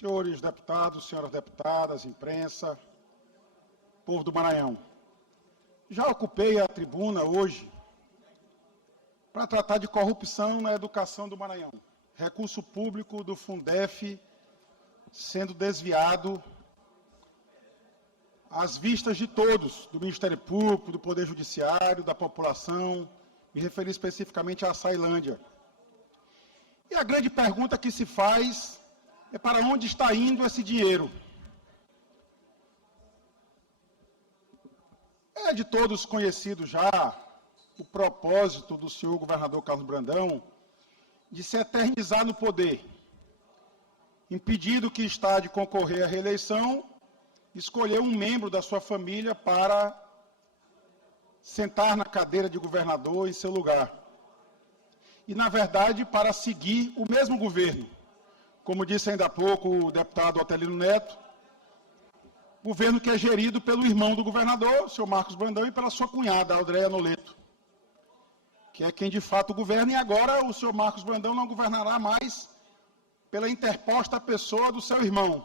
Senhores deputados, senhoras deputadas, imprensa, povo do Maranhão. Já ocupei a tribuna hoje para tratar de corrupção na educação do Maranhão. Recurso público do Fundef sendo desviado às vistas de todos, do Ministério Público, do Poder Judiciário, da população, me referi especificamente à Açailândia. E a grande pergunta que se faz é para onde está indo esse dinheiro? É de todos conhecido já o propósito do senhor governador Carlos Brandão de se eternizar no poder, impedido que está de concorrer à reeleição, escolheu um membro da sua família para sentar na cadeira de governador em seu lugar. E, na verdade, para seguir o mesmo governo. Como disse ainda há pouco o deputado Otelino Neto, governo que é gerido pelo irmão do governador, o senhor Marcos Brandão, e pela sua cunhada, Aldréia Noleto, que é quem de fato governa, e agora o senhor Marcos Brandão não governará mais pela interposta pessoa do seu irmão.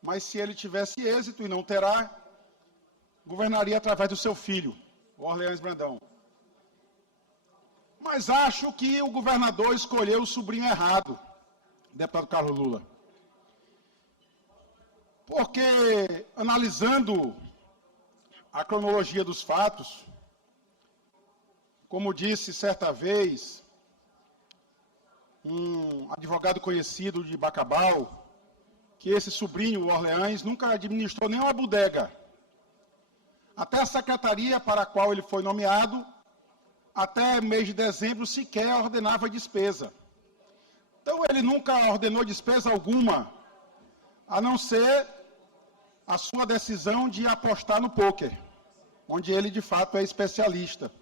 Mas se ele tivesse êxito, e não terá, governaria através do seu filho, Orleans Brandão. Mas acho que o governador escolheu o sobrinho errado, deputado Carlos Lula. Porque, analisando a cronologia dos fatos, como disse certa vez um advogado conhecido de Bacabal, que esse sobrinho, o Orleans, nunca administrou nenhuma bodega. Até a secretaria para a qual ele foi nomeado, até mês de dezembro, sequer ordenava despesa. Então, ele nunca ordenou despesa alguma, a não ser a sua decisão de apostar no pôquer, onde ele, de fato, é especialista,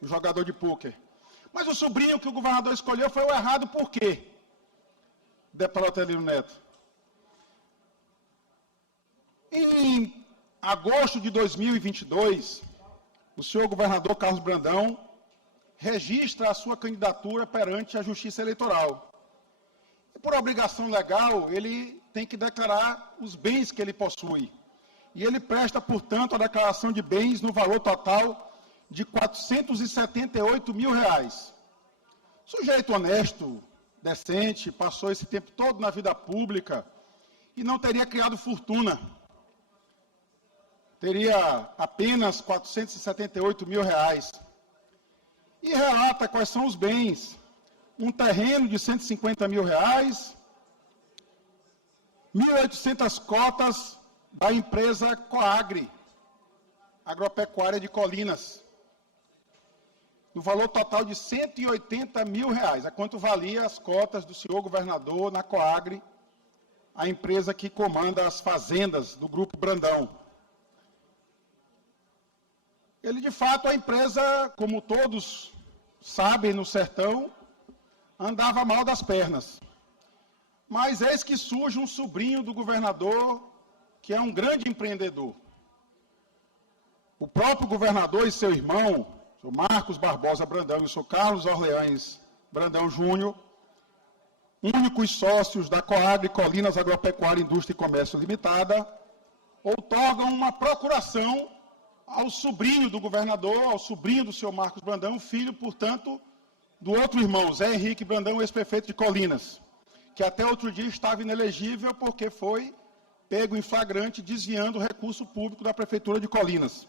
o jogador de pôquer. Mas o sobrinho que o governador escolheu foi o errado, por quê? Deputado Otelino Neto. Em agosto de 2022, o senhor governador Carlos Brandão registra a sua candidatura perante a Justiça Eleitoral. E, por obrigação legal, ele tem que declarar os bens que ele possui. E ele presta, portanto, a declaração de bens no valor total de R$ 478 mil. Sujeito honesto, decente, passou esse tempo todo na vida pública e não teria criado fortuna. Teria apenas R$ 478 mil. E relata quais são os bens. Um terreno de R$ 150 mil, 1.800 cotas da empresa Coagri, agropecuária de Colinas, no valor total de R$ 180 mil. É quanto valia as cotas do senhor governador na Coagri, a empresa que comanda as fazendas do Grupo Brandão. Ele, de fato, a empresa, como todos sabem no sertão, andava mal das pernas. Mas eis que surge um sobrinho do governador, que é um grande empreendedor. O próprio governador e seu irmão, o senhor Marcos Barbosa Brandão e o senhor Carlos Orleans Brandão Júnior, únicos sócios da Coagri Colinas Agropecuária, Indústria e Comércio Limitada, outorgam uma procuração ao sobrinho do governador, ao sobrinho do senhor Marcos Brandão, filho, portanto, do outro irmão, Zé Henrique Brandão, ex-prefeito de Colinas, que até outro dia estava inelegível porque foi pego em flagrante desviando o recurso público da Prefeitura de Colinas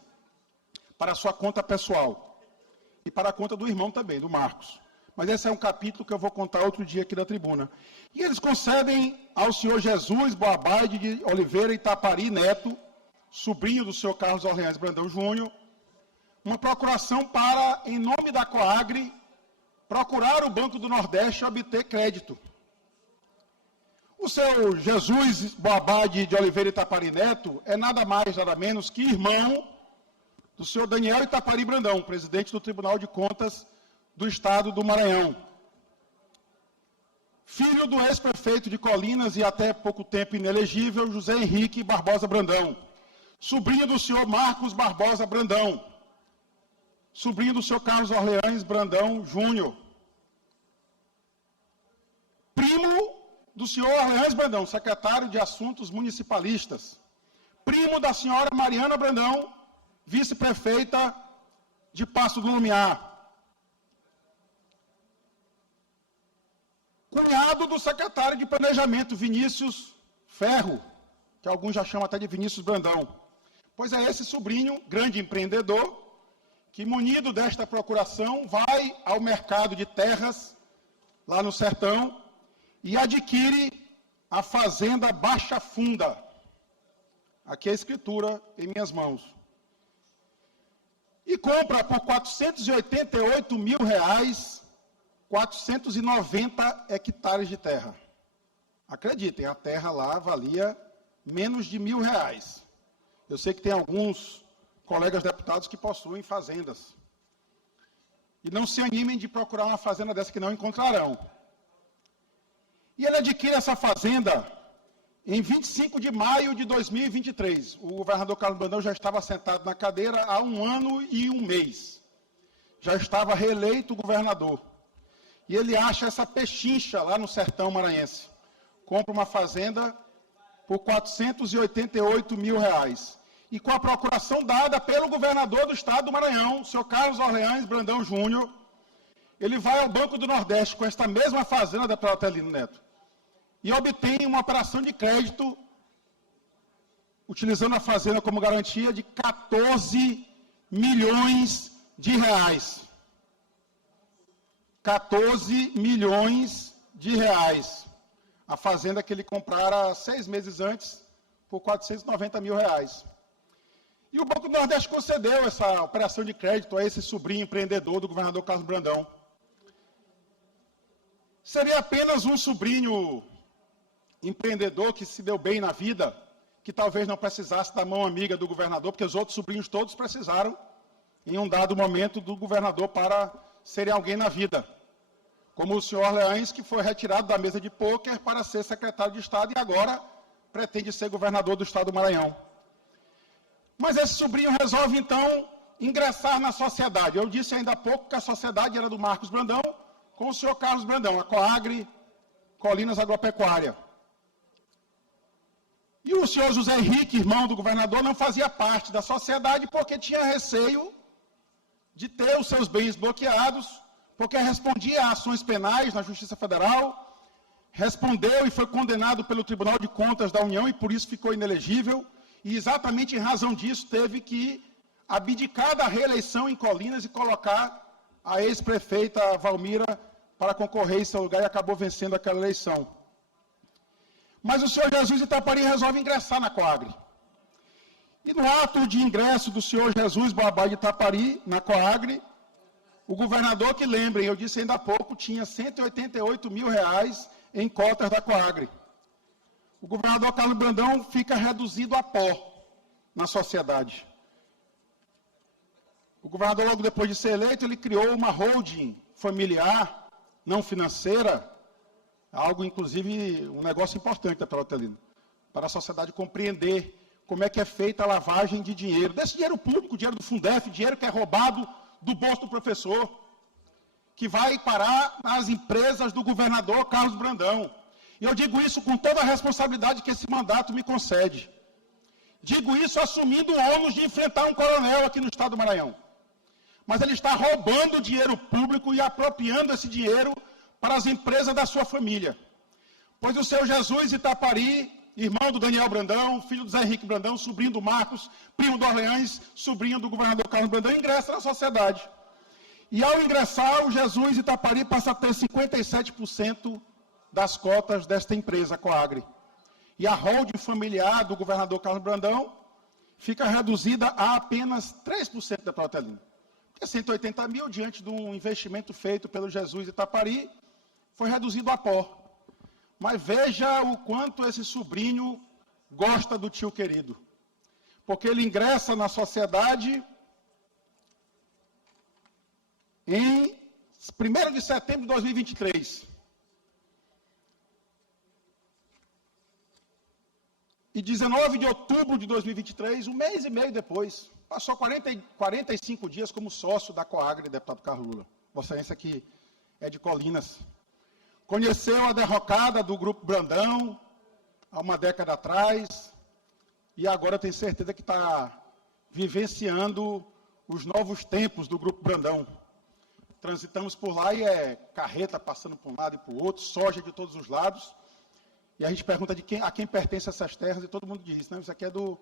para a sua conta pessoal e para a conta do irmão também, do Marcos. Mas esse é um capítulo que eu vou contar outro dia aqui da tribuna. E eles concedem ao senhor Jesus Boabade de Oliveira Itapari Neto, sobrinho do senhor Carlos Orleans Brandão Júnior, uma procuração para, em nome da Coagri, procurar o Banco do Nordeste e obter crédito. O seu Jesus Boabade de Oliveira Itapari Neto é nada mais, nada menos que irmão do senhor Daniel Itapari Brandão, presidente do Tribunal de Contas do Estado do Maranhão. Filho do ex-prefeito de Colinas e até pouco tempo inelegível, José Henrique Barbosa Brandão. Sobrinho do senhor Marcos Barbosa Brandão. Sobrinho do senhor Carlos Orleans Brandão Júnior. Primo do senhor Orleans Brandão, secretário de Assuntos Municipalistas, primo da senhora Mariana Brandão, vice-prefeita de Passo do Lumiar, cunhado do secretário de Planejamento, Vinícius Ferro, que alguns já chamam até de Vinícius Brandão. Pois é esse sobrinho, grande empreendedor, que, munido desta procuração, vai ao mercado de terras, lá no sertão, e adquire a fazenda Baixa Funda. Aqui é a escritura em minhas mãos. E compra por R$488 mil, 490 hectares de terra. Acreditem, a terra lá valia menos de R$1.000. Eu sei que tem alguns colegas deputados que possuem fazendas. E não se animem de procurar uma fazenda dessa que não encontrarão. E ele adquire essa fazenda em 25 de maio de 2023. O governador Carlos Brandão já estava sentado na cadeira há 1 ano e 1 mês. Já estava reeleito governador. E ele acha essa pechincha lá no sertão maranhense. Compra uma fazenda por R$488 mil. E com a procuração dada pelo governador do estado do Maranhão, o senhor Carlos Orleans Brandão Júnior, ele vai ao Banco do Nordeste com esta mesma fazenda, deputado Atelino Neto, e obtém uma operação de crédito, utilizando a fazenda como garantia, de R$14 milhões. 14 milhões de reais. A fazenda que ele comprara 6 meses antes, por R$490 mil. E o Banco do Nordeste concedeu essa operação de crédito a esse sobrinho empreendedor do governador Carlos Brandão. Seria apenas um sobrinho empreendedor que se deu bem na vida, que talvez não precisasse da mão amiga do governador, porque os outros sobrinhos todos precisaram, em um dado momento, do governador para serem alguém na vida. Como o senhor Orleans, que foi retirado da mesa de pôquer para ser secretário de Estado e agora pretende ser governador do estado do Maranhão. Mas esse sobrinho resolve, então, ingressar na sociedade. Eu disse ainda há pouco que a sociedade era do Marcos Brandão, com o senhor Carlos Brandão, a Coagri Colinas Agropecuária. E o senhor José Henrique, irmão do governador, não fazia parte da sociedade porque tinha receio de ter os seus bens bloqueados, porque respondia a ações penais na Justiça Federal, respondeu e foi condenado pelo Tribunal de Contas da União e por isso ficou inelegível, e exatamente em razão disso teve que abdicar da reeleição em Colinas e colocar a ex-prefeita Valmira para concorrer em seu lugar e acabou vencendo aquela eleição. Mas o senhor Jesus Itapari resolve ingressar na Coagri. E no ato de ingresso do senhor Jesus Babá de Itapari, na Coagri, o governador, que lembrem, eu disse ainda há pouco, tinha R$188 mil em cotas da Coagri. O governador Carlos Brandão fica reduzido a pó na sociedade. O governador, logo depois de ser eleito, ele criou uma holding familiar, não financeira, algo, inclusive, um negócio importante, deputado Atelino, para a sociedade compreender como é que é feita a lavagem de dinheiro, desse dinheiro público, dinheiro do Fundef, dinheiro que é roubado do bolso do professor, que vai parar nas empresas do governador Carlos Brandão. E eu digo isso com toda a responsabilidade que esse mandato me concede. Digo isso assumindo o ônus de enfrentar um coronel aqui no estado do Maranhão. Mas ele está roubando dinheiro público e apropriando esse dinheiro para as empresas da sua família. Pois o seu Jesus Itapari, irmão do Daniel Brandão, filho do Zé Henrique Brandão, sobrinho do Marcos, primo do Orleans, sobrinho do governador Carlos Brandão, ingressa na sociedade. E ao ingressar, o Jesus Itapari passa a ter 57% das cotas desta empresa, Coagri. E a holding familiar do governador Carlos Brandão fica reduzida a apenas 3% da Protelina. Porque 180 mil, diante de um investimento feito pelo Jesus Itapari, foi reduzido a pó. Mas veja o quanto esse sobrinho gosta do tio querido. Porque ele ingressa na sociedade em 1º de setembro de 2023. E 19 de outubro de 2023, um mês e meio depois, passou 45 dias como sócio da Coagri, deputado Carlos Lula. Vossa Excelência que é de Colinas. conheceu a derrocada do Grupo Brandão há uma década atrás e agora tem certeza que está vivenciando os novos tempos do Grupo Brandão. Transitamos por lá e é carreta passando por um lado e por outro, soja de todos os lados. E a gente pergunta a quem pertence essas terras e todo mundo diz, não, isso aqui é do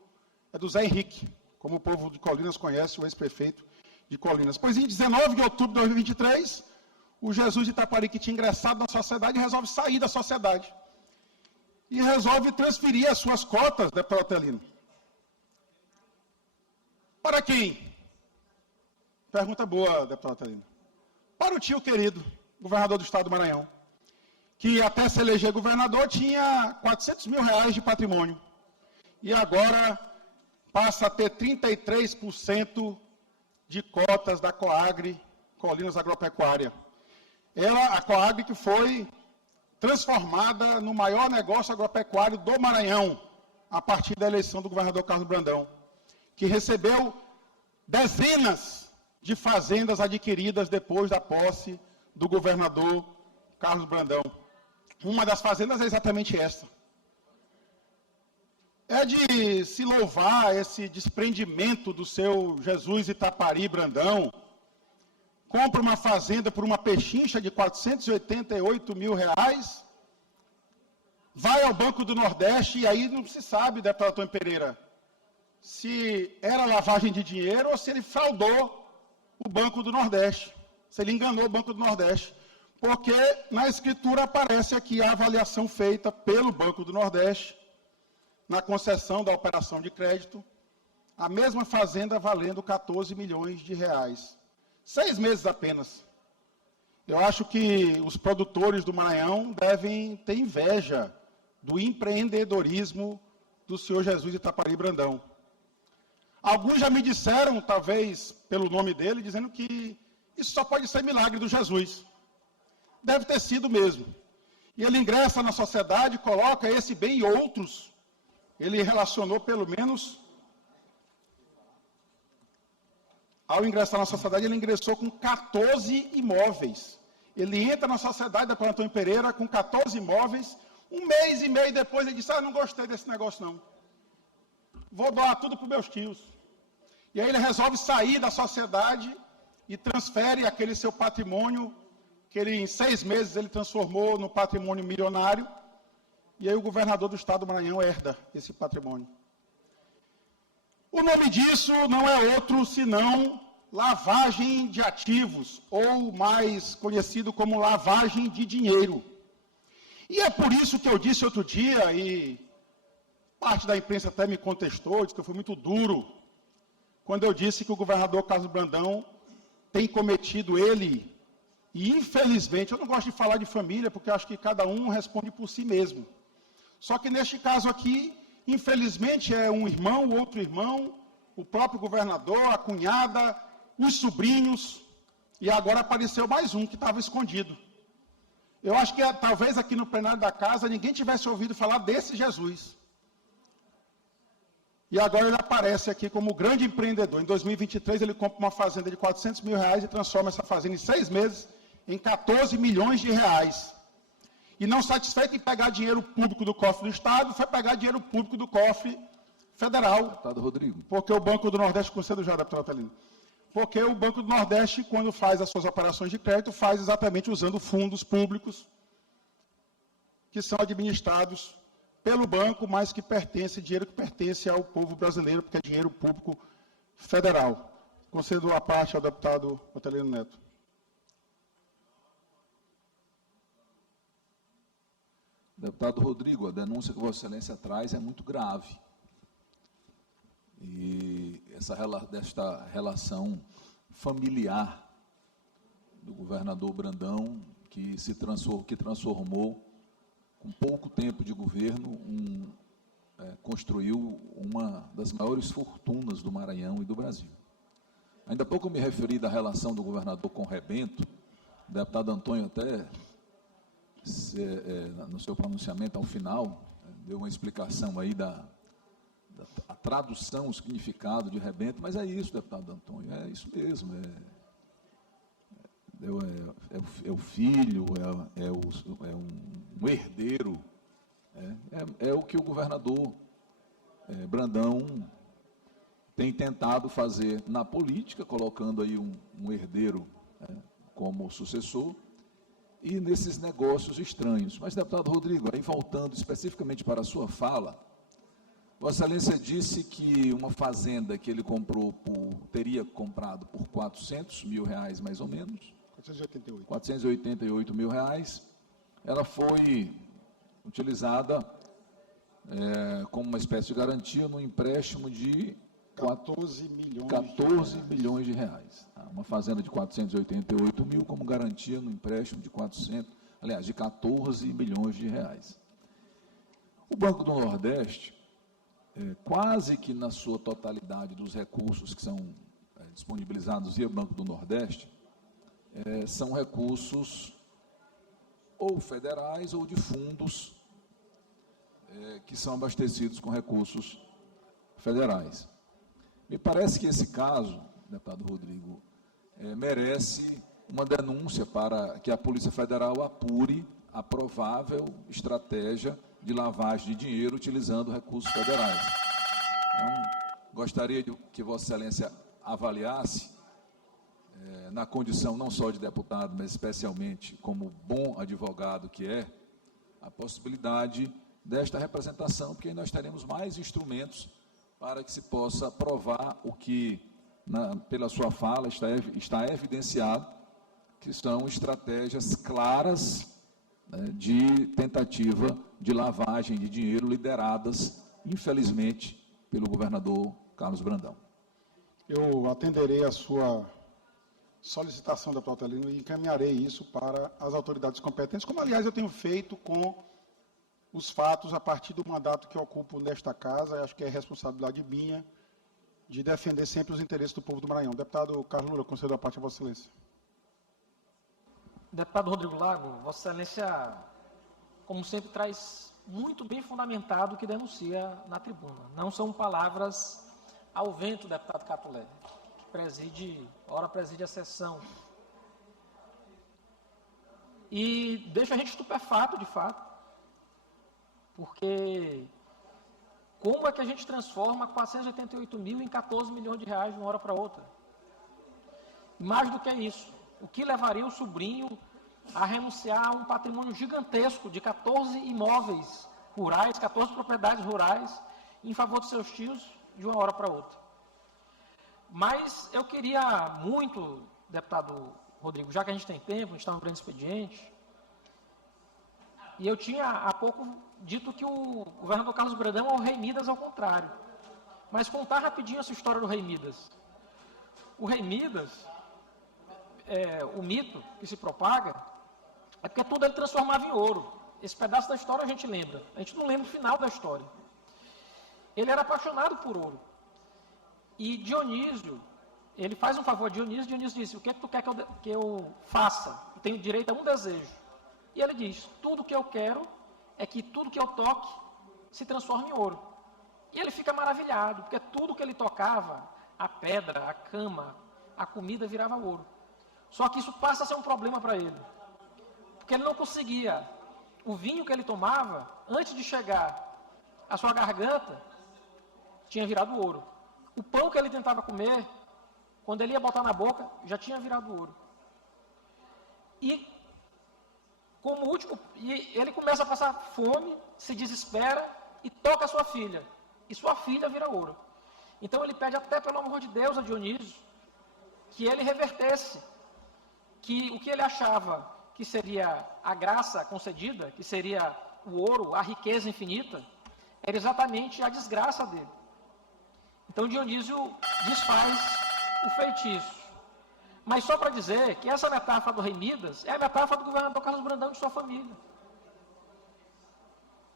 Zé Henrique, como o povo de Colinas conhece, o ex-prefeito de Colinas. Pois em 19 de outubro de 2023, o Jesus de Itapari, que tinha ingressado na sociedade, resolve sair da sociedade. E resolve transferir as suas cotas, deputado Otelino. Para quem? Pergunta boa, deputado Otelino. Para o tio querido, governador do estado do Maranhão, que até se eleger governador tinha 400 mil reais de patrimônio. E agora passa a ter 33% de cotas da Coagri, Colinas Agropecuária. A Coagri que foi transformada no maior negócio agropecuário do Maranhão, a partir da eleição do governador Carlos Brandão, que recebeu dezenas de fazendas adquiridas depois da posse do governador Carlos Brandão. Uma das fazendas é exatamente esta. É de se louvar esse desprendimento do seu Jesus Itapari Brandão. Compra uma fazenda por uma pechincha de 488 mil reais, vai ao Banco do Nordeste e aí não se sabe, deputado Antônio Pereira, se era lavagem de dinheiro ou se ele fraudou o Banco do Nordeste, se ele enganou o Banco do Nordeste, porque na escritura aparece aqui a avaliação feita pelo Banco do Nordeste, na concessão da operação de crédito, a mesma fazenda valendo 14 milhões de reais. 6 meses apenas. Eu acho que os produtores do Maranhão devem ter inveja do empreendedorismo do senhor Jesus Itapari Brandão. Alguns já me disseram, talvez pelo nome dele, dizendo que isso só pode ser milagre do Jesus. Deve ter sido mesmo. E ele ingressa na sociedade, coloca esse bem e outros. Ele relacionou pelo menos, ao ingressar na sociedade, ele ingressou com 14 imóveis. Ele entra na sociedade da Antônio Pereira com 14 imóveis. Um mês e meio depois ele disse, não gostei desse negócio não. Vou doar tudo para os meus tios. E aí ele resolve sair da sociedade e transfere aquele seu patrimônio, que ele em 6 meses ele transformou no patrimônio milionário. E aí o governador do estado do Maranhão herda esse patrimônio. O nome disso não é outro senão lavagem de ativos, ou mais conhecido como lavagem de dinheiro. E é por isso que eu disse outro dia, e parte da imprensa até me contestou, disse que eu fui muito duro, quando eu disse que o governador Carlos Brandão tem cometido ele, e infelizmente, eu não gosto de falar de família, porque eu acho que cada um responde por si mesmo. Só que neste caso aqui, infelizmente, é um irmão, outro irmão, o próprio governador, a cunhada, os sobrinhos, e agora apareceu mais um que estava escondido. Eu acho que talvez aqui no plenário da casa ninguém tivesse ouvido falar desse Jesus. E agora ele aparece aqui como grande empreendedor. Em 2023 ele compra uma fazenda de 400 mil reais e transforma essa fazenda em 6 meses em 14 milhões de reais. E não satisfeito em pegar dinheiro público do cofre do Estado, foi pegar dinheiro público do cofre federal. Deputado Rodrigo. Porque o Banco do Nordeste, concedo já, deputado Otelino. Porque o Banco do Nordeste, quando faz as suas operações de crédito, faz exatamente usando fundos públicos que são administrados pelo banco, mas que pertence, dinheiro que pertence ao povo brasileiro, porque é dinheiro público federal. Concedo a parte ao deputado Otelino Neto. Deputado Rodrigo, a denúncia que Vossa Excelência traz é muito grave. E desta relação familiar do governador Brandão, que transformou, com pouco tempo de governo, construiu uma das maiores fortunas do Maranhão e do Brasil. Ainda há pouco eu me referi da relação do governador com o Rebento, o deputado Antônio até, no seu pronunciamento ao final, deu uma explicação aí da tradução, o significado de Rebento, mas é isso, deputado Antônio, é isso mesmo. é o filho, um herdeiro. É o que o governador Brandão tem tentado fazer na política, colocando aí um herdeiro como sucessor, e nesses negócios estranhos. Mas, deputado Rodrigo, aí voltando especificamente para a sua fala, Vossa Excelência disse que uma fazenda que ele teria comprado por R$400 mil, mais ou menos, 488 mil reais, ela foi utilizada como uma espécie de garantia no empréstimo de 14 milhões de reais. Uma fazenda de 488 mil como garantia no empréstimo de 14 milhões de reais. O Banco do Nordeste, quase que na sua totalidade dos recursos que são disponibilizados via Banco do Nordeste, são recursos ou federais ou de fundos que são abastecidos com recursos federais. Me parece que esse caso, deputado Rodrigo, merece uma denúncia para que a Polícia Federal apure a provável estratégia de lavagem de dinheiro utilizando recursos federais. Então, gostaria que Vossa Excelência avaliasse, na condição não só de deputado, mas especialmente como bom advogado que a possibilidade desta representação, porque aí nós teremos mais instrumentos para que se possa provar o que, pela sua fala, está evidenciado, que são estratégias claras de tentativa de lavagem de dinheiro lideradas, infelizmente, pelo governador Carlos Brandão. Eu atenderei a sua solicitação, deputado Adelino, e encaminharei isso para as autoridades competentes, como, aliás, eu tenho feito com os fatos a partir do mandato que eu ocupo nesta casa. Acho que é responsabilidade minha de defender sempre os interesses do povo do Maranhão. Deputado Carlos Lula, concedo a parte a Vossa Excelência. Deputado Rodrigo Lago, Vossa Excelência, como sempre, traz muito bem fundamentado o que denuncia na tribuna. Não são palavras ao vento, deputado Catulé, que ora preside a sessão. E deixa a gente estupefato, de fato, porque como é que a gente transforma 488 mil em 14 milhões de reais de uma hora para outra? Mais do que isso, o que levaria o sobrinho a renunciar a um patrimônio gigantesco de 14 imóveis rurais, 14 propriedades rurais, em favor dos seus tios, de uma hora para outra? Mas eu queria muito, deputado Rodrigo, já que a gente tem tempo, a gente está no grande expediente, e eu tinha há pouco dito que o governador Carlos Brandão é o Rei Midas ao contrário. Mas contar rapidinho essa história do Rei Midas. O Rei Midas, o mito que se propaga, é porque tudo ele transformava em ouro. Esse pedaço da história a gente lembra. A gente não lembra o final da história. Ele era apaixonado por ouro. E Dionísio, ele faz um favor a Dionísio, Dionísio disse: o que é que tu quer que eu faça? Eu tenho direito a um desejo. E ele diz: tudo que eu quero é que tudo que eu toque se transforme em ouro. E ele fica maravilhado, porque tudo que ele tocava, a pedra, a cama, a comida, virava ouro. Só que isso passa a ser um problema para ele, porque ele não conseguia. O vinho que ele tomava, antes de chegar à sua garganta, tinha virado ouro. O pão que ele tentava comer, quando ele ia botar na boca, já tinha virado ouro. E como último, ele começa a passar fome, se desespera e toca a sua filha. E sua filha vira ouro. Então ele pede até, pelo amor de Deus, a Dionísio, que ele revertesse, que o que ele achava que seria a graça concedida, que seria o ouro, a riqueza infinita, era exatamente a desgraça dele. Então Dionísio desfaz o feitiço. Mas só para dizer que essa metáfora do Rei Midas é a metáfora do governador Carlos Brandão e de sua família.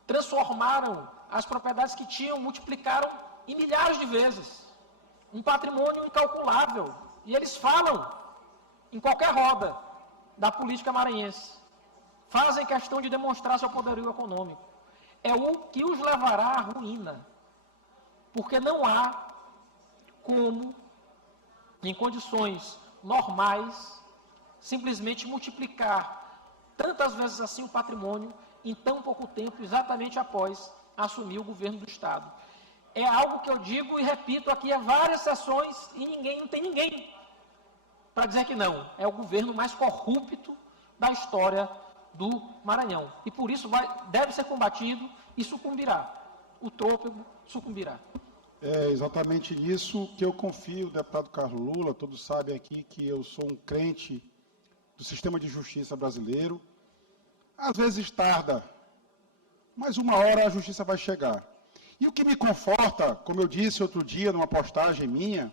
Transformaram as propriedades que tinham, multiplicaram em milhares de vezes. Um patrimônio incalculável. E eles falam em qualquer roda da política maranhense. Fazem questão de demonstrar seu poderio econômico. É o que os levará à ruína. Porque não há como, em condições normais, simplesmente multiplicar tantas vezes assim o patrimônio em tão pouco tempo, exatamente após assumir o governo do Estado. É algo que eu digo e repito aqui há várias sessões e não tem ninguém para dizer que não. É o governo mais corrupto da história do Maranhão. E por isso deve ser combatido e sucumbirá. O trôpego sucumbirá. É exatamente nisso que eu confio, deputado Carlos Lula. Todos sabem aqui que eu sou um crente do sistema de justiça brasileiro. Às vezes tarda, mas uma hora a justiça vai chegar. E o que me conforta, como eu disse outro dia numa postagem minha,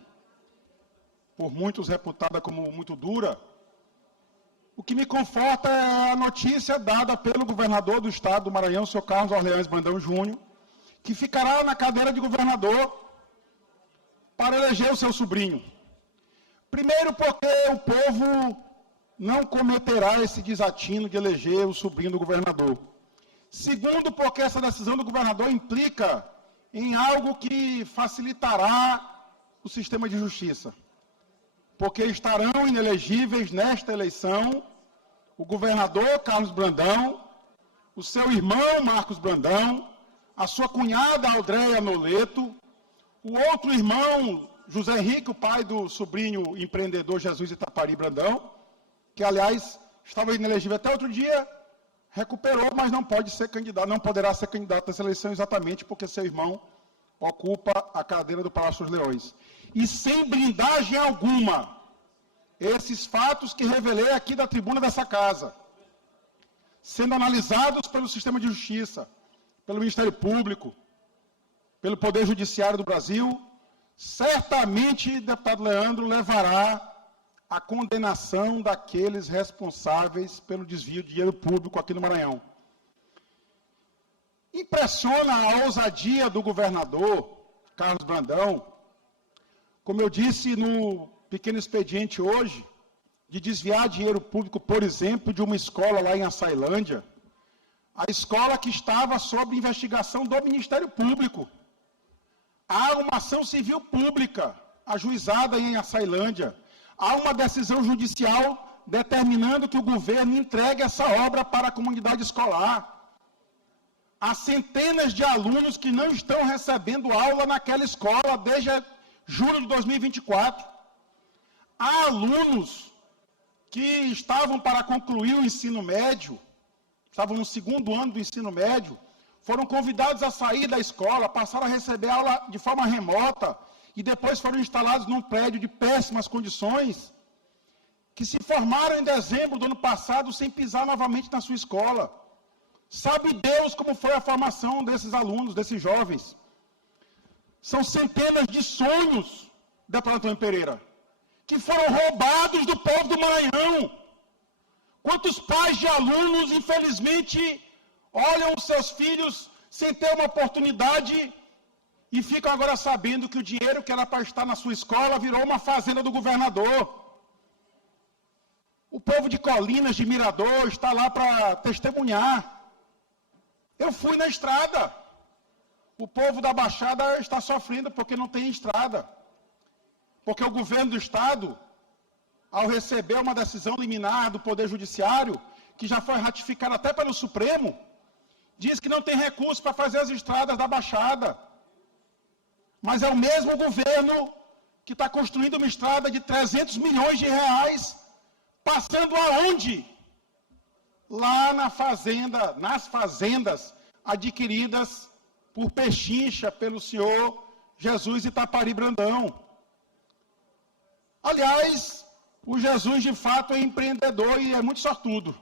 por muitos reputada como muito dura, o que me conforta é a notícia dada pelo governador do estado do Maranhão, senhor Carlos Orleans Brandão Júnior, que ficará na cadeira de governador para eleger o seu sobrinho. Primeiro porque o povo não cometerá esse desatino de eleger o sobrinho do governador. Segundo, porque essa decisão do governador implica em algo que facilitará o sistema de justiça. Porque estarão inelegíveis nesta eleição o governador Carlos Brandão, o seu irmão Marcos Brandão, a sua cunhada Aldréia Noleto, o outro irmão José Henrique, o pai do sobrinho empreendedor Jesus Itapari Brandão, que, aliás, estava inelegível até outro dia, recuperou, mas não pode ser candidato, não poderá ser candidato nessa eleição exatamente porque seu irmão ocupa a cadeira do Palácio dos Leões. E sem blindagem alguma, esses fatos que revelei aqui da tribuna dessa casa, sendo analisados pelo sistema de justiça, pelo Ministério Público, pelo Poder Judiciário do Brasil, certamente, deputado Leandro, levará à condenação daqueles responsáveis pelo desvio de dinheiro público aqui no Maranhão. Impressiona a ousadia do governador Carlos Brandão, como eu disse no pequeno expediente hoje, de desviar dinheiro público, por exemplo, de uma escola lá em Açailândia, a escola que estava sob investigação do Ministério Público. Há uma ação civil pública ajuizada em Açailândia. Há uma decisão judicial determinando que o governo entregue essa obra para a comunidade escolar. Há centenas de alunos que não estão recebendo aula naquela escola desde julho de 2024. Há alunos que estavam para concluir o ensino médio, estavam no segundo ano do ensino médio, foram convidados a sair da escola, passaram a receber aula de forma remota e depois foram instalados num prédio de péssimas condições, que se formaram em dezembro do ano passado sem pisar novamente na sua escola. Sabe Deus como foi a formação desses alunos, desses jovens. São centenas de sonhos, deputado Antônio Pereira, que foram roubados do povo do Maranhão. Quantos pais de alunos, infelizmente, olham os seus filhos sem ter uma oportunidade e ficam agora sabendo que o dinheiro que era para estar na sua escola virou uma fazenda do governador. O povo de Colinas, de Mirador, está lá para testemunhar. Eu fui na estrada. O povo da Baixada está sofrendo porque não tem estrada. Porque o governo do Estado, ao receber uma decisão liminar do Poder Judiciário, que já foi ratificada até pelo Supremo, diz que não tem recurso para fazer as estradas da Baixada. Mas é o mesmo governo que está construindo uma estrada de 300 milhões de reais, passando aonde? Lá na fazenda, nas fazendas adquiridas por pechincha pelo senhor Jesus Itapari Brandão. Aliás, o Jesus de fato é empreendedor e é muito sortudo.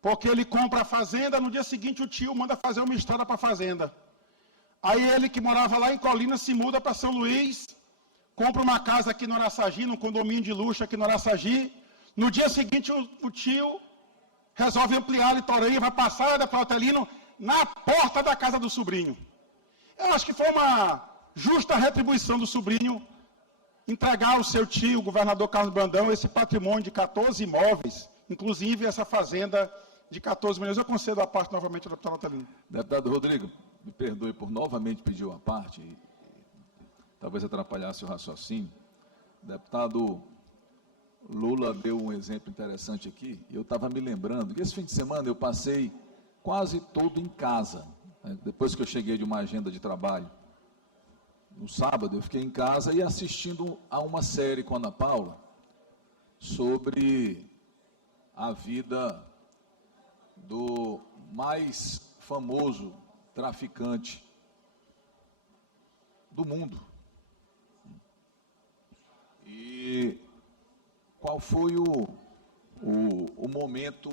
Porque ele compra a fazenda, no dia seguinte o tio manda fazer uma estrada para a fazenda. Aí ele, que morava lá em Colinas, se muda para São Luís, compra uma casa aqui no Araçagi, num condomínio de luxo aqui no Araçagi. No dia seguinte o tio resolve ampliar a litoraria, vai passar da Plautelino na porta da casa do sobrinho. Eu acho que foi uma justa retribuição do sobrinho entregar ao seu tio, o governador Carlos Brandão, esse patrimônio de 14 imóveis, inclusive essa fazenda de 14 milhões. Eu concedo a parte novamente ao deputado Plautelino. Deputado Rodrigo, me perdoe por novamente pedir uma parte, talvez atrapalhasse o raciocínio. Deputado Lula deu um exemplo interessante aqui, e eu estava me lembrando que esse fim de semana eu passei quase todo em casa, né, depois que eu cheguei de uma agenda de trabalho. No sábado eu fiquei em casa e assistindo a uma série com a Ana Paula sobre a vida do mais famoso traficante do mundo. E qual foi o momento,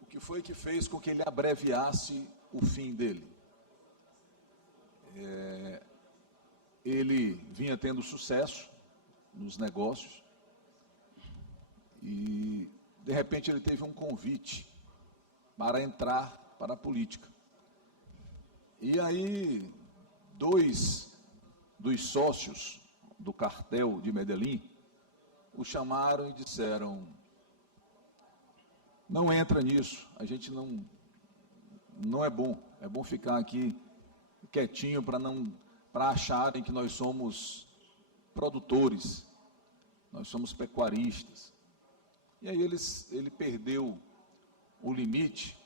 o que foi que fez com que ele abreviasse o fim dele? Ele vinha tendo sucesso nos negócios e, de repente, ele teve um convite para entrar para a política. E aí, 2 dos sócios do cartel de Medellín o chamaram e disseram: não entra nisso, a gente não é bom ficar aqui quietinho para acharem que nós somos produtores, nós somos pecuaristas. E aí ele perdeu o limite,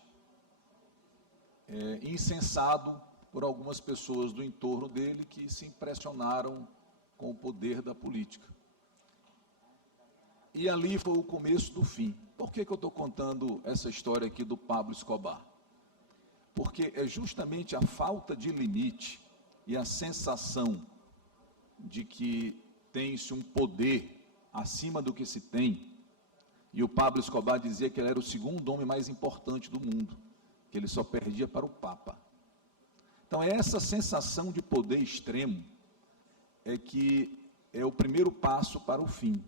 incensado por algumas pessoas do entorno dele que se impressionaram com o poder da política. E ali foi o começo do fim. Por que eu estou contando essa história aqui do Pablo Escobar? Porque é justamente a falta de limite e a sensação de que tem-se um poder acima do que se tem. E o Pablo Escobar dizia que ele era o segundo homem mais importante do mundo, que ele só perdia para o Papa. Então, essa sensação de poder extremo é que é o primeiro passo para o fim.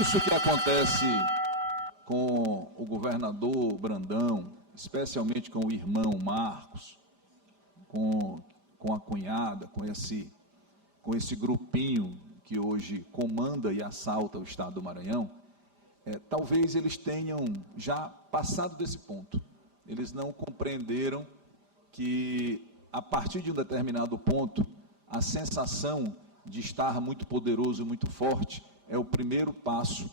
Isso que acontece com o governador Brandão, especialmente com o irmão Marcos, com a cunhada, com esse grupinho que hoje comanda e assalta o estado do Maranhão, talvez eles tenham já passado desse ponto. Eles não compreenderam que, a partir de um determinado ponto, a sensação de estar muito poderoso e muito forte é o primeiro passo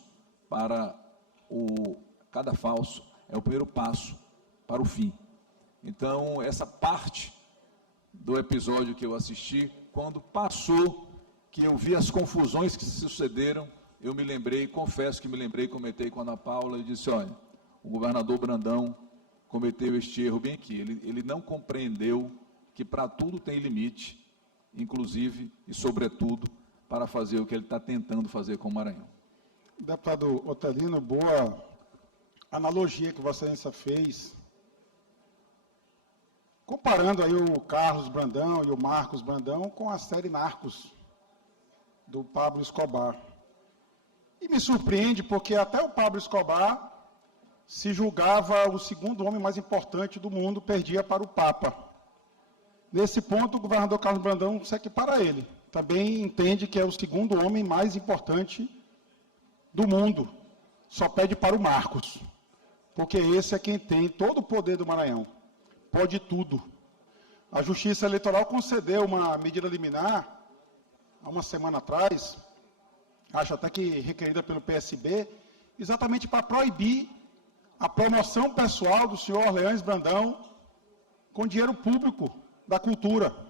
para cada falso, é o primeiro passo para o fim. Então, essa parte do episódio que eu assisti, quando passou, que eu vi as confusões que se sucederam, eu me lembrei, confesso que me lembrei, comentei com a Ana Paula e disse: olha, o governador Brandão cometeu este erro bem aqui. Ele não compreendeu que para tudo tem limite, inclusive e sobretudo para fazer o que ele está tentando fazer com o Maranhão. Deputado Otelino, boa analogia que Vossa Excelência fez, comparando aí o Carlos Brandão e o Marcos Brandão com a série Narcos, do Pablo Escobar. E me surpreende porque até o Pablo Escobar se julgava o segundo homem mais importante do mundo, perdia para o Papa. Nesse ponto, o governador Carlos Brandão se equipara a ele. Também entende que é o segundo homem mais importante do mundo. Só pede para o Marcos, porque esse é quem tem todo o poder do Maranhão. Pode tudo. A Justiça Eleitoral concedeu uma medida liminar, há uma semana atrás, acho até que requerida pelo PSB, exatamente para proibir a promoção pessoal do senhor Orleans Brandão com dinheiro público da cultura.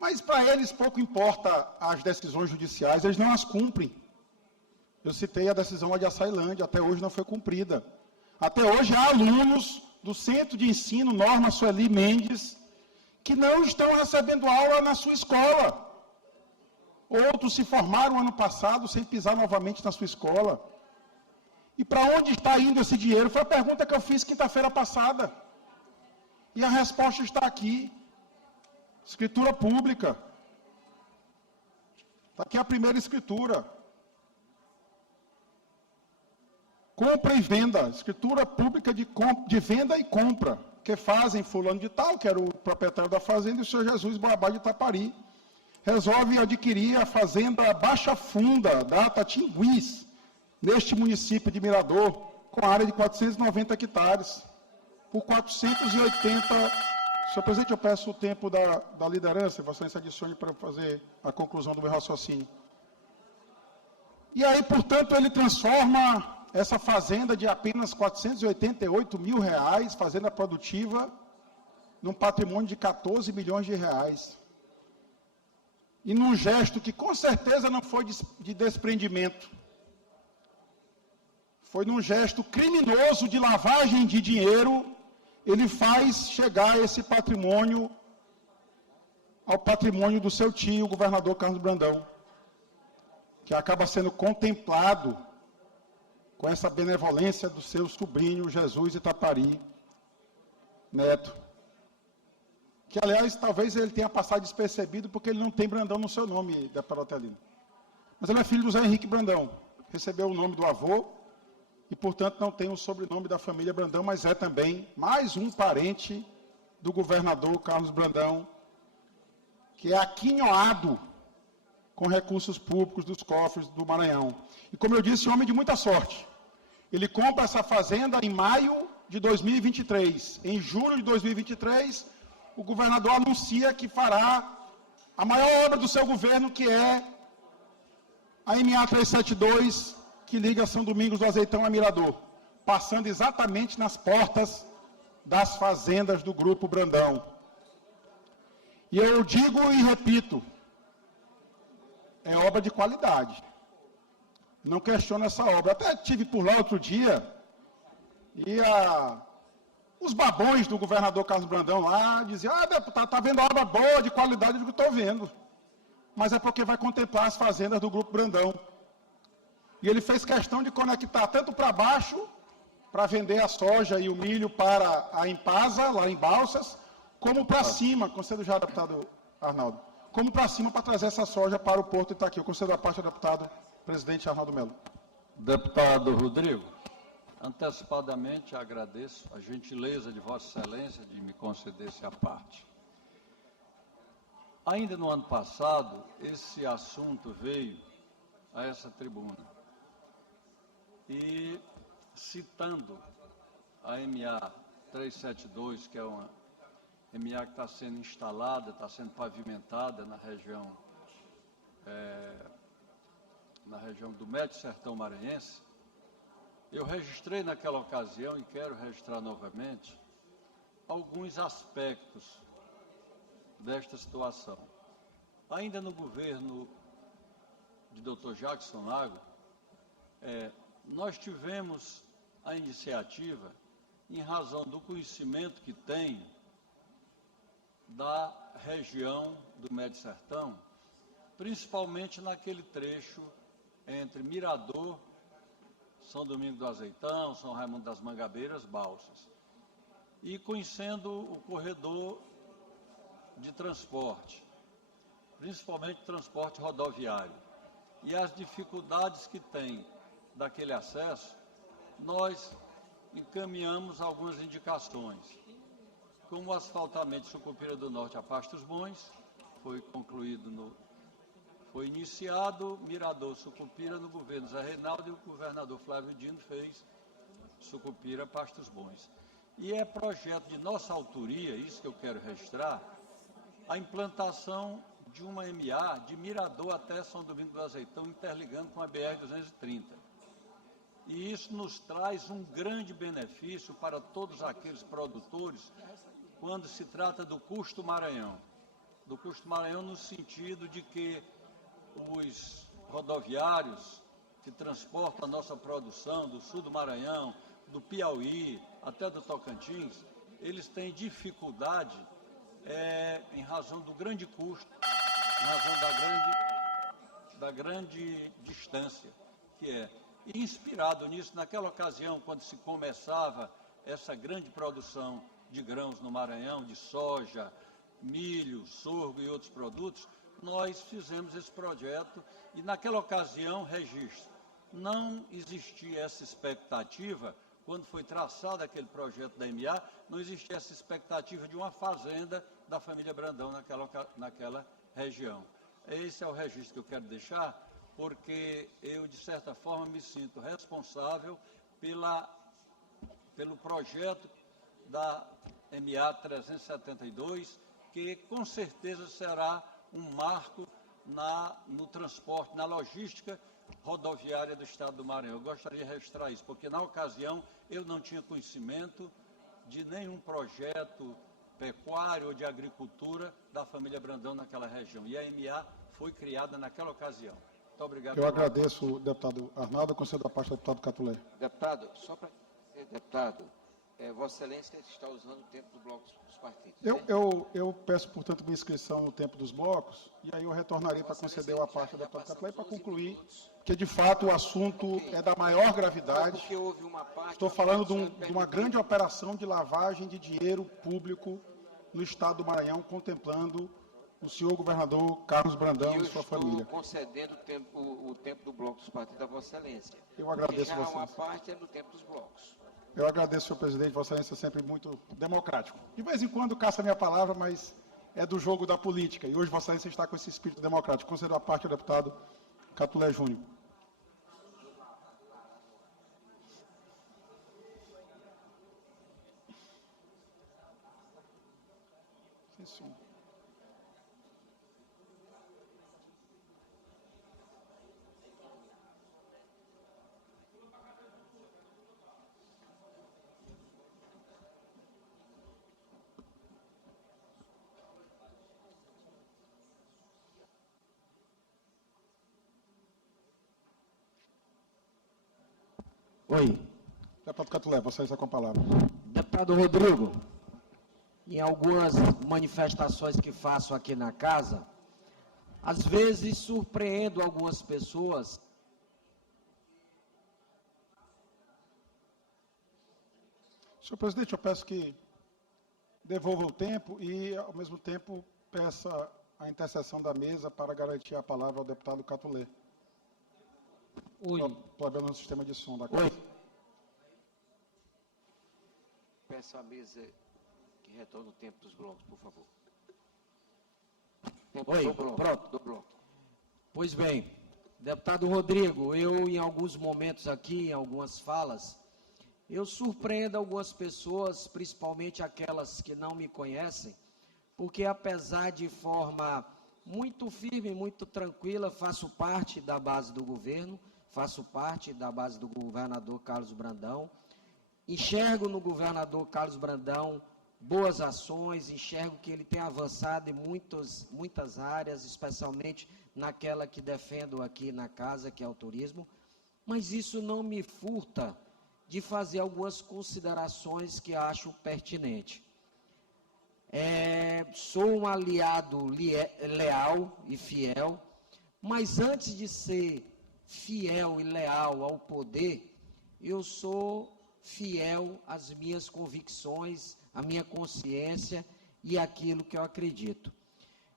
Mas para eles pouco importa as decisões judiciais, eles não as cumprem. Eu citei a decisão lá de Açailândia, até hoje não foi cumprida. Até hoje há alunos do Centro de Ensino Norma Sueli Mendes que não estão recebendo aula na sua escola. Outros se formaram ano passado sem pisar novamente na sua escola. E para onde está indo esse dinheiro? Foi a pergunta que eu fiz quinta-feira passada. E a resposta está aqui. Escritura pública. Está aqui a primeira escritura. Compra e venda. Escritura pública de venda e compra. Que fazem fulano de tal, que era o proprietário da fazenda, e o senhor Jesus Boabá de Itapari. Resolve adquirir a fazenda Baixa Funda, da Tatinguis, neste município de Mirador, com área de 490 hectares, por 480... Senhor presidente, eu peço o tempo da liderança, Vossa Excelência adicione para fazer a conclusão do meu raciocínio. E aí, portanto, ele transforma essa fazenda de apenas R$ 488 mil, fazenda produtiva, num patrimônio de 14 milhões de reais. E num gesto que com certeza não foi de desprendimento, foi num gesto criminoso de lavagem de dinheiro, ele faz chegar esse patrimônio ao patrimônio do seu tio, o governador Carlos Brandão, que acaba sendo contemplado com essa benevolência do seu sobrinho Jesus Itapari Neto. Que, aliás, talvez ele tenha passado despercebido porque ele não tem Brandão no seu nome, deputado Otelino. Mas ele é filho do Zé Henrique Brandão. Recebeu o nome do avô e, portanto, não tem o sobrenome da família Brandão, mas é também mais um parente do governador Carlos Brandão, que é aquinhoado com recursos públicos dos cofres do Maranhão. E, como eu disse, homem de muita sorte. Ele compra essa fazenda em maio de 2023. Em julho de 2023, o governador anuncia que fará a maior obra do seu governo, que é a MA 372, que liga São Domingos do Azeitão a Mirador, passando exatamente nas portas das fazendas do Grupo Brandão. E eu digo e repito, é obra de qualidade. Não questiono essa obra. Até estive por lá outro dia, e os babões do governador Carlos Brandão lá diziam: deputado, está vendo obra boa, de qualidade? Eu digo: estou vendo. Mas é porque vai contemplar as fazendas do Grupo Brandão. E ele fez questão de conectar tanto para baixo, para vender a soja e o milho para a Impasa, lá em Balsas, como para cima, concedo já, deputado Arnaldo, como para cima para trazer essa soja para o Porto Itaqui. Eu concedo a parte ao deputado presidente Arnaldo Melo. Deputado Rodrigo, antecipadamente agradeço a gentileza de Vossa Excelência de me conceder essa parte. Ainda no ano passado, esse assunto veio a essa tribuna e, citando a MA 372, que é uma MA que está sendo instalada, está sendo pavimentada na região do Médio Sertão Maranhense, eu registrei naquela ocasião, e quero registrar novamente, alguns aspectos desta situação. Ainda no governo de Dr. Jackson Lago, nós tivemos a iniciativa, em razão do conhecimento que tenho da região do Médio Sertão, principalmente naquele trecho entre Mirador, São Domingos do Azeitão, São Raimundo das Mangabeiras, Balsas, e conhecendo o corredor de transporte, principalmente transporte rodoviário, e as dificuldades que tem daquele acesso, nós encaminhamos algumas indicações, como o asfaltamento de Sucupira do Norte a Pastos Bons, foi iniciado Mirador Sucupira no governo Zé Reinaldo, e o governador Flávio Dino fez Sucupira Pastos Bons. E é projeto de nossa autoria, isso que eu quero registrar, a implantação de uma MA de Mirador até São Domingos do Azeitão, interligando com a BR-230. E isso nos traz um grande benefício para todos aqueles produtores quando se trata do custo Maranhão. Do custo Maranhão no sentido de que os rodoviários que transportam a nossa produção do sul do Maranhão, do Piauí, até do Tocantins, eles têm dificuldade em razão do grande custo, em razão da grande distância que é. E inspirado nisso, naquela ocasião, quando se começava essa grande produção de grãos no Maranhão, de soja, milho, sorgo e outros produtos, nós fizemos esse projeto e naquela ocasião, registro, não existia essa expectativa, quando foi traçado aquele projeto da MA, não existia essa expectativa de uma fazenda da família Brandão naquela região. Esse é o registro que eu quero deixar, porque eu, de certa forma, me sinto responsável pelo projeto da MA 372, que com certeza será um marco no transporte, na logística rodoviária do Estado do Maranhão. Eu gostaria de registrar isso, porque na ocasião eu não tinha conhecimento de nenhum projeto pecuário ou de agricultura da família Brandão naquela região. E a MA foi criada naquela ocasião. Muito obrigado. Eu agradeço, deputado Arnaldo, concedo a parte do deputado Catulé. Deputado, só para dizer, deputado, Vossa Excelência está usando o tempo do bloco dos partidos. Eu peço, portanto, minha inscrição no tempo dos blocos, e aí eu retornarei para conceder a parte do deputado Catulé para concluir, porque, de fato, o assunto é da maior gravidade. Porque houve uma parte... Estou falando de uma grande operação de lavagem de dinheiro público no Estado do Maranhão, contemplando o senhor governador Carlos Brandão e sua família. Eu estou concedendo o tempo do bloco dos partidos da Vossa Excelência. Eu agradeço, Vossa Vossa uma Excelência. parte é no tempo dos blocos. Eu agradeço, senhor presidente, Vossa Excelência, sempre muito democrático. De vez em quando caça a minha palavra, mas é do jogo da política. E hoje Vossa Excelência está com esse espírito democrático. Concedo a parte ao deputado Catulé Júnior. Sim, senhor. Oi, Deputado Catulé, Vossa Excelência com a palavra. deputado Rodrigo, em algumas manifestações que faço aqui na casa, às vezes surpreendo algumas pessoas. Senhor presidente, eu peço que devolva o tempo e, ao mesmo tempo, peça a intercessão da mesa para garantir a palavra ao deputado Catulé. Oi. Problema no sistema de som da casa. Oi, Peço à mesa que retorne o tempo dos blocos, por favor. Tempo Oi, do bloco, pronto. do bloco. Pois bem, deputado Rodrigo, eu em alguns momentos aqui, em algumas falas, eu surpreendo algumas pessoas, principalmente aquelas que não me conhecem, porque apesar de forma muito firme, muito tranquila, faço parte da base do governo, faço parte da base do governador Carlos Brandão, enxergo no governador Carlos Brandão boas ações, enxergo que ele tem avançado em muitas áreas, especialmente naquela que defendo aqui na casa, que é o turismo, mas isso não me furta de fazer algumas considerações que acho pertinente. Sou um aliado leal e fiel, mas antes de ser fiel e leal ao poder, eu sou fiel às minhas convicções, à minha consciência e àquilo que eu acredito.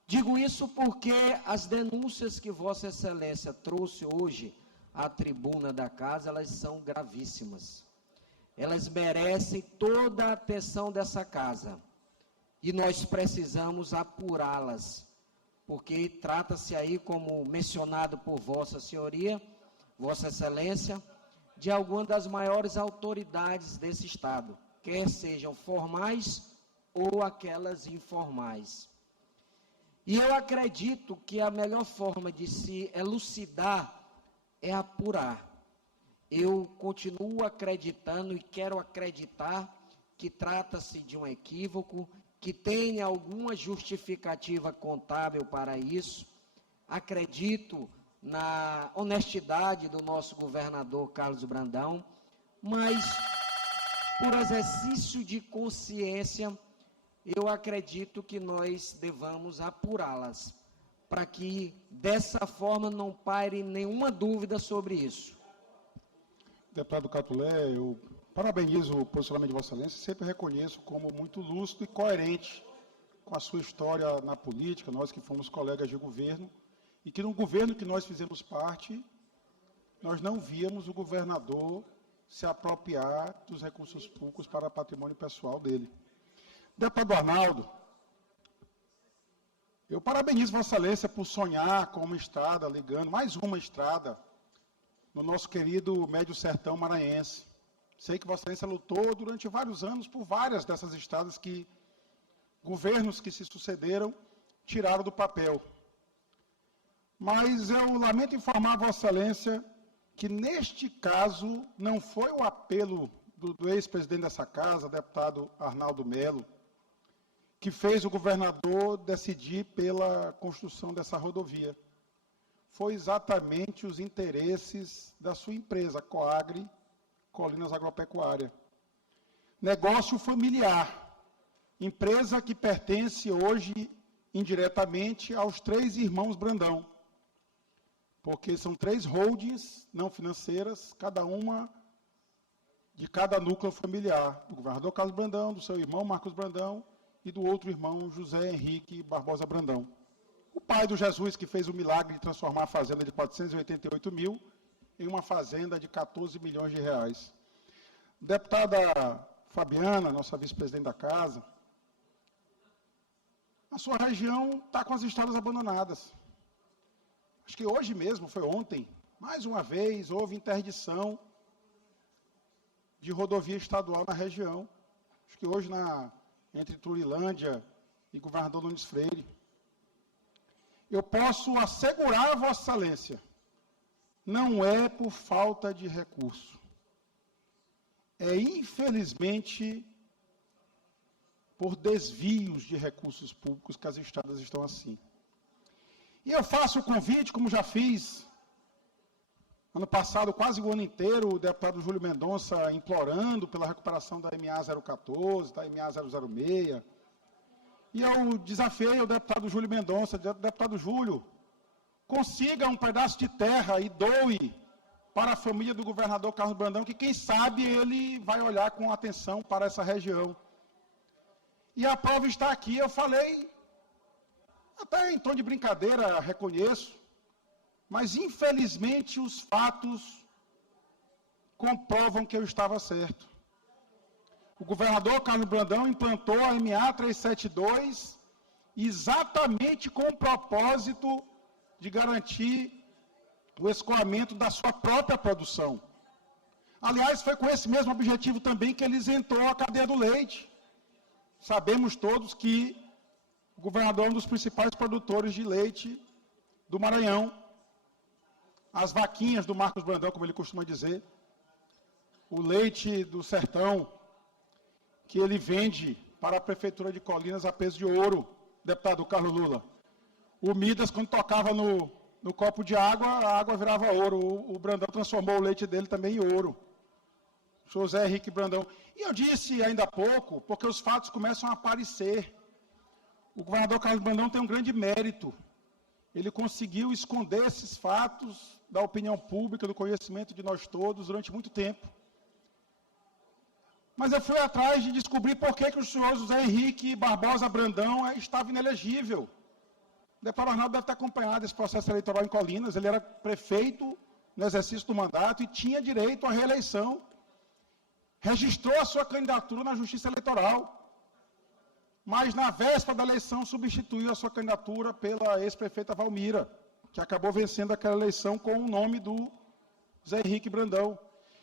Digo isso porque as denúncias que Vossa Excelência trouxe hoje à tribuna da casa, elas são gravíssimas. Elas merecem toda a atenção dessa casa. E nós precisamos apurá-las, porque trata-se aí, como mencionado por Vossa Senhoria, Vossa Excelência, de alguma das maiores autoridades desse Estado, quer sejam formais ou aquelas informais. E eu acredito que a melhor forma de se elucidar é apurar. Eu continuo acreditando e quero acreditar que trata-se de um equívoco, que tem alguma justificativa contábil para isso. Acredito na honestidade do nosso governador Carlos Brandão, mas por exercício de consciência, eu acredito que nós devamos apurá-las, para que dessa forma não paire nenhuma dúvida sobre isso. Deputado Catulé, eu parabenizo o posicionamento de Vossa Excelência, sempre reconheço como muito lúcido e coerente com a sua história na política, nós que fomos colegas de governo, e que no governo que nós fizemos parte, nós não víamos o governador se apropriar dos recursos públicos para patrimônio pessoal dele. Deputado Arnaldo, eu parabenizo Vossa Excelência por sonhar com uma estrada, ligando mais uma estrada no nosso querido Médio Sertão maranhense. Sei que Vossa Excelência lutou durante vários anos por várias dessas estradas que governos que se sucederam tiraram do papel. Mas eu lamento informar Vossa Excelência que, neste caso, não foi o apelo do ex-presidente dessa casa, deputado Arnaldo Melo, que fez o governador decidir pela construção dessa rodovia. Foi exatamente os interesses da sua empresa, Coagri, Colinas Agropecuária. Negócio familiar, empresa que pertence hoje indiretamente aos 3 irmãos Brandão, porque são 3 holdings não financeiras, cada uma de cada núcleo familiar, do governador Carlos Brandão, do seu irmão Marcos Brandão e do outro irmão José Henrique Barbosa Brandão. O pai do Jesus que fez o milagre de transformar a fazenda de 488 mil em uma fazenda de 14 milhões de reais. Deputada Fabiana, nossa vice-presidente da casa, a sua região está com as estradas abandonadas. Acho que hoje mesmo, foi ontem, mais uma vez, houve interdição de rodovia estadual na região. Acho que hoje, entre Turilândia e Governador Nunes Freire. Eu posso assegurar a Vossa Excelência, não é por falta de recurso. É, infelizmente, por desvios de recursos públicos que as estradas estão assim. E eu faço o convite, como já fiz ano passado, quase o ano inteiro, o deputado Júlio Mendonça implorando pela recuperação da MA 014, da MA 006. E eu desafiei o deputado Júlio Mendonça, deputado Júlio, consiga um pedaço de terra e doe para a família do governador Carlos Brandão, que quem sabe ele vai olhar com atenção para essa região. E a prova está aqui, eu falei, até em tom de brincadeira, reconheço, mas infelizmente os fatos comprovam que eu estava certo. O governador Carlos Brandão implantou a MA 372 exatamente com o propósito de garantir o escoamento da sua própria produção. Aliás, foi com esse mesmo objetivo também que ele isentou a cadeia do leite. Sabemos todos que o governador é um dos principais produtores de leite do Maranhão. As vaquinhas do Marcos Brandão, como ele costuma dizer. O leite do sertão, que ele vende para a Prefeitura de Colinas a peso de ouro, deputado Carlos Lula. O Midas, quando tocava no copo de água, a água virava ouro. O Brandão transformou o leite dele também em ouro. José Henrique Brandão. E eu disse ainda há pouco, porque os fatos começam a aparecer. O governador Carlos Brandão tem um grande mérito. Ele conseguiu esconder esses fatos da opinião pública, do conhecimento de nós todos, durante muito tempo. Mas eu fui atrás de descobrir por que o senhor José Henrique Barbosa Brandão estava inelegível. O deputado Arnaldo deve ter acompanhado esse processo eleitoral em Colinas. Ele era prefeito no exercício do mandato e tinha direito à reeleição. Registrou a sua candidatura na Justiça Eleitoral. Mas, na véspera da eleição, substituiu a sua candidatura pela ex-prefeita Valmira, que acabou vencendo aquela eleição com o nome do Zé Henrique Brandão.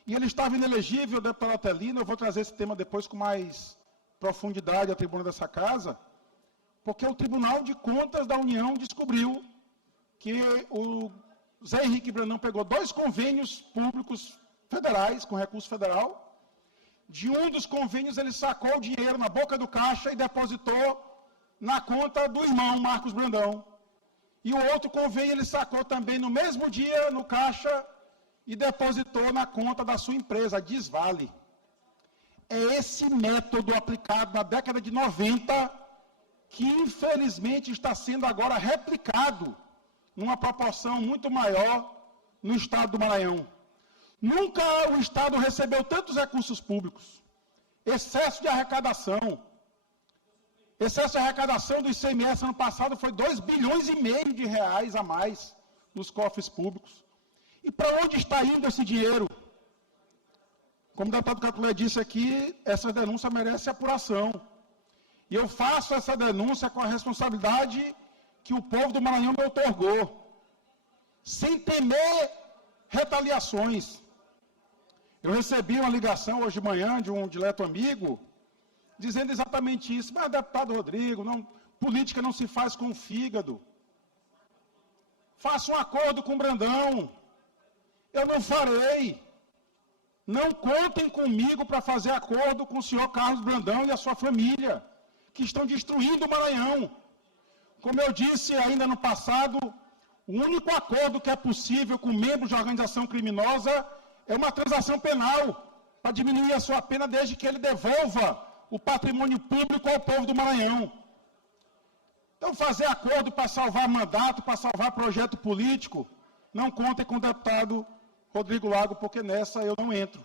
E ele estava inelegível, deputado Atelino, eu vou trazer esse tema depois com mais profundidade à tribuna dessa casa, porque o Tribunal de Contas da União descobriu que o Zé Henrique Brandão pegou 2 convênios públicos federais, com recurso federal. De um dos convênios ele sacou o dinheiro na boca do caixa e depositou na conta do irmão Marcos Brandão. E o outro convênio ele sacou também no mesmo dia no caixa e depositou na conta da sua empresa, a Desvale. É esse método aplicado na década de 90 que, infelizmente, está sendo agora replicado numa proporção muito maior no estado do Maranhão. Nunca o estado recebeu tantos recursos públicos. Excesso de arrecadação. Excesso de arrecadação do ICMS ano passado foi 2,5 bilhões de reais a mais nos cofres públicos. E para onde está indo esse dinheiro? Como o deputado Catulé disse aqui, essa denúncia merece apuração. E eu faço essa denúncia com a responsabilidade que o povo do Maranhão me outorgou, sem temer retaliações. Eu recebi uma ligação hoje de manhã de um dileto amigo, dizendo exatamente isso. Mas, deputado Rodrigo, política não se faz com o fígado. Faça um acordo com o Brandão. Eu não farei. Não contem comigo para fazer acordo com o senhor Carlos Brandão e a sua família, que estão destruindo o Maranhão. Como eu disse ainda no passado, o único acordo que é possível com membros de organização criminosa é uma transação penal, para diminuir a sua pena desde que ele devolva o patrimônio público ao povo do Maranhão. Então, fazer acordo para salvar mandato, para salvar projeto político, não contem com o deputado Rodrigo Lago, porque nessa eu não entro.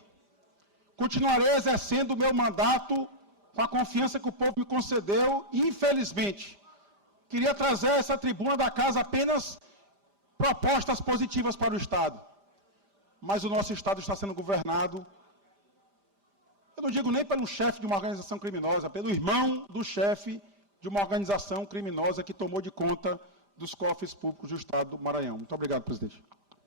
Continuarei exercendo o meu mandato com a confiança que o povo me concedeu e, infelizmente, queria trazer a essa tribuna da casa apenas propostas positivas para o Estado. Mas o nosso Estado está sendo governado, eu não digo nem pelo chefe de uma organização criminosa, pelo irmão do chefe de uma organização criminosa que tomou de conta dos cofres públicos do Estado do Maranhão. Muito obrigado, presidente.